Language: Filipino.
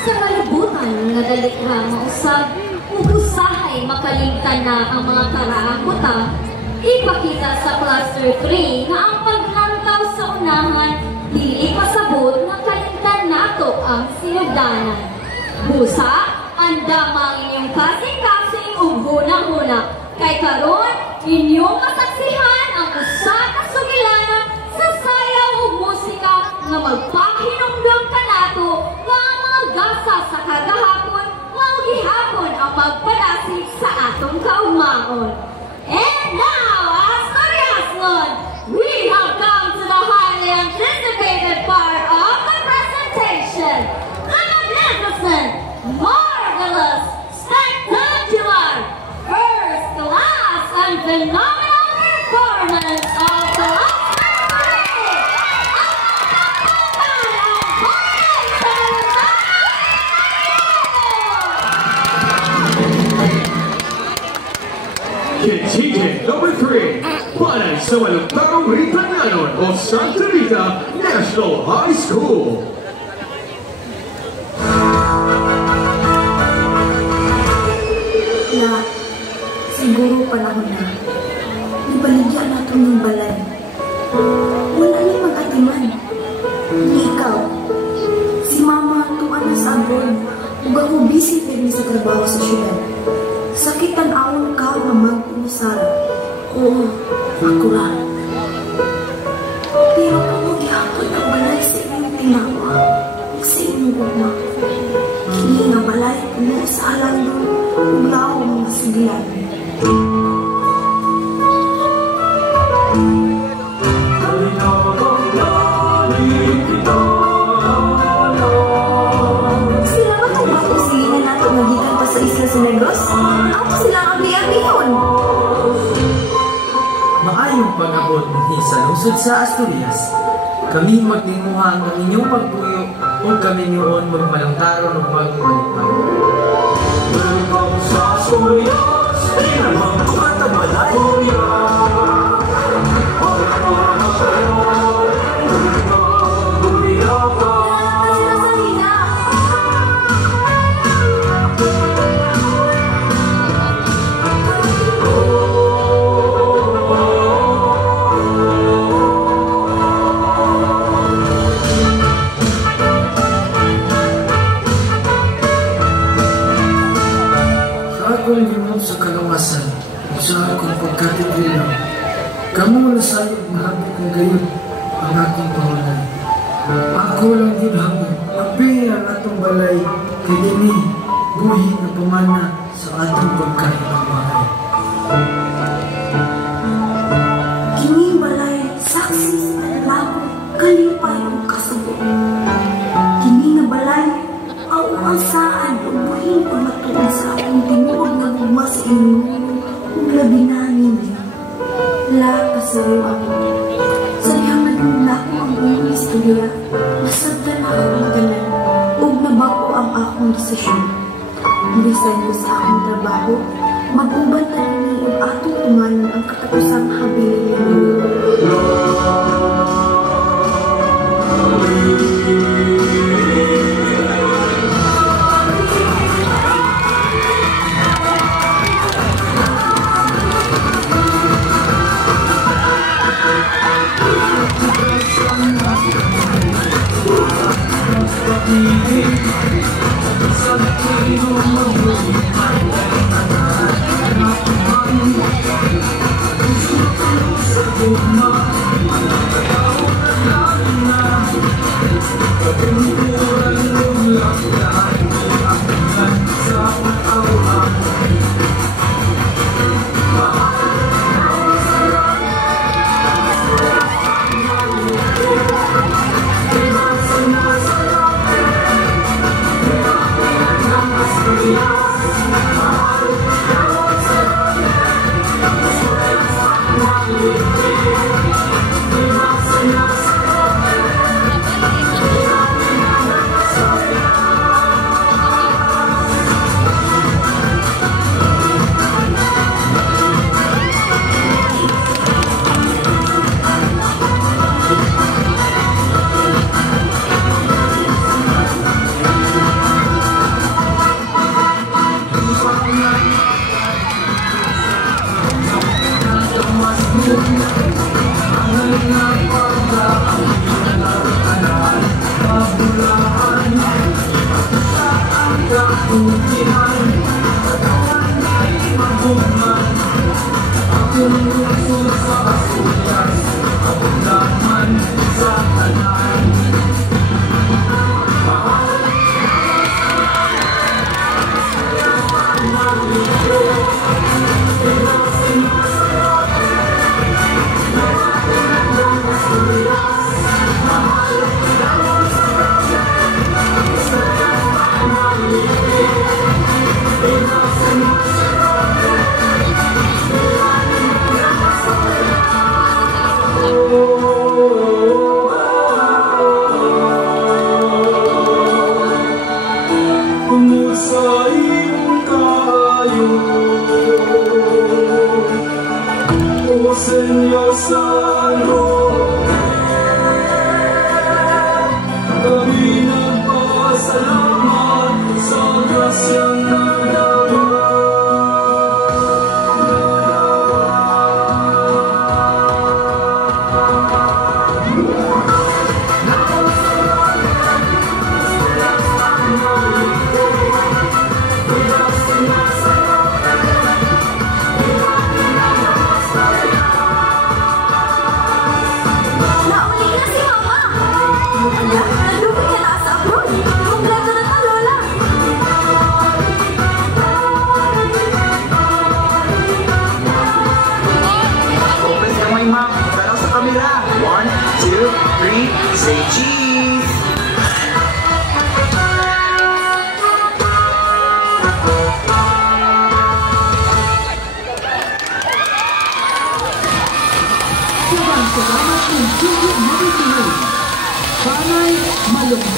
Sa kalibutan nga dalikha mausab, ubusahay makalimtan na ang mga karaang buta. Ipakita sa cluster 3 nga ang paglantaw sa unahan dili pasabot nga kalimtan nato ang sinugdanan. Busa, andamang inyong kasing-kasing ug hunang-huna. Kay karon, inyong masaksihan ang usa ka sugilana sa sayaw ug musika nga magpahinumdum kanato nga ang mga gasa sa kagahapon nga gihapon ang magpanasig sa atong kaugmaon. And now, Asturiasnon, we have come to the highly anticipated part of the presentation. The magnificent, marvelous, spectacular, first class and phenomenal performance of the Contingent number 3, para sa Waluntang Ritananon o Santa Rita National High School. Na, siguro panahon na. Ibaligyan natin ng balay. Wala na mag-atiman. Ikaw, si Mama tuwan na sa abroad. Ug ako busy din sa trabaho sa syudad. Sakitan awon ka na mag-umusara. Oo, ako lang. Pero kung gihapon ang balay sa inyong tinawa, sa inyong guma, hindi nga balay puno sa alang doon, ug lao mga sugilan. Sila ba itong makusilingan nato magikan pa sa Isla sa Negros? Ako sila ang biyabihon. Maayong pag-abot sa lungsod sa Asturias. Kami maglinguhan ng inyong pagpuyo o kami niyon magmalangtaron o magmalipay. Welcome sa Asturias, inamang kumatabalay. Sa kalawasan, sa akong pagkatigilan, kamu na sa'yo mahapit ng gayon ang aking pangalan. Ako lang din hamon, api ang atong balay, kay dini, buhi na pamana sa atong pagkailangan. Kini balay, saksi sa lago, kalipay ang kasabot. Kini na balay, ang saan o buhin o matuon sa akong tinuod na gumas inyong kung labinanin niya. La kasayo ako. Sayaman mo na ako ang buong istorya. Nasabdan ako magalan. Huwag nabako ang akong desisyon. Resign ko sa akong trabaho. Mag-uban na rin ang atong tumanon ang katapusang habilin niyo. Señor Santo, kami nagpasalamat sa grasyang nagawa. Say cheese! Salamat ng Junior Nabi Pinoy. Panay Malong